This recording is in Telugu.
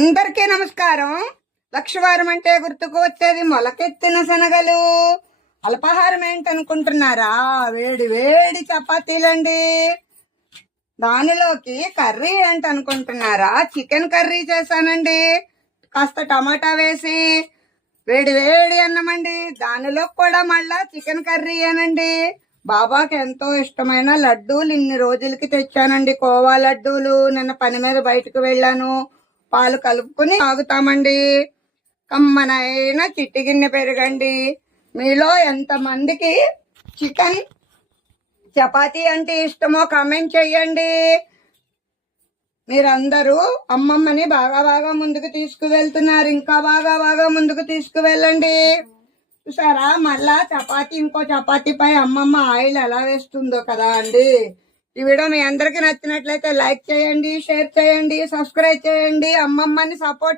అందరికీ నమస్కారం. లక్షవారం అంటే గుర్తుకు వచ్చేది మొలకెత్తిన శనగలు. అల్పాహారం ఏంటనుకుంటున్నారా? వేడి వేడి చపాతీలండి. దానిలోకి కర్రీ ఏంటనుకుంటున్నారా? చికెన్ కర్రీ చేశానండి, కాస్త టమాటా వేసి. వేడి వేడి అన్నమండి, దానిలో కూడా మళ్ళా చికెన్ కర్రీ అనండి. బాబాకి ఎంతో ఇష్టమైన లడ్డూలు ఇన్ని రోజులకి తెచ్చానండి, కోవా లడ్డూలు. నిన్న పని మీద బయటకు వెళ్ళాను. పాలు కలుపుకుని తాగుతామండి. కమ్మనైన చిట్టి గిన్నె పెరగండి. మీలో ఎంతమందికి చికెన్ చపాతీ అంటే ఇష్టమో కామెంట్ చెయ్యండి. మీరందరూ అమ్మమ్మని బాగా ముందుకు తీసుకువెళ్తున్నారు. ఇంకా బాగా ముందుకు తీసుకువెళ్ళండి. చూసారా, మళ్ళా చపాతీ ఇంకో చపాతీపై అమ్మమ్మ ఆయిల్ ఎలా వేస్తుందో కదా అండి. ఈ వీడియో మీ అందరికీ నచ్చినట్లయితే లైక్ చేయండి, షేర్ చేయండి, సబ్స్క్రైబ్ చేయండి. అమ్మమ్మని సపోర్ట్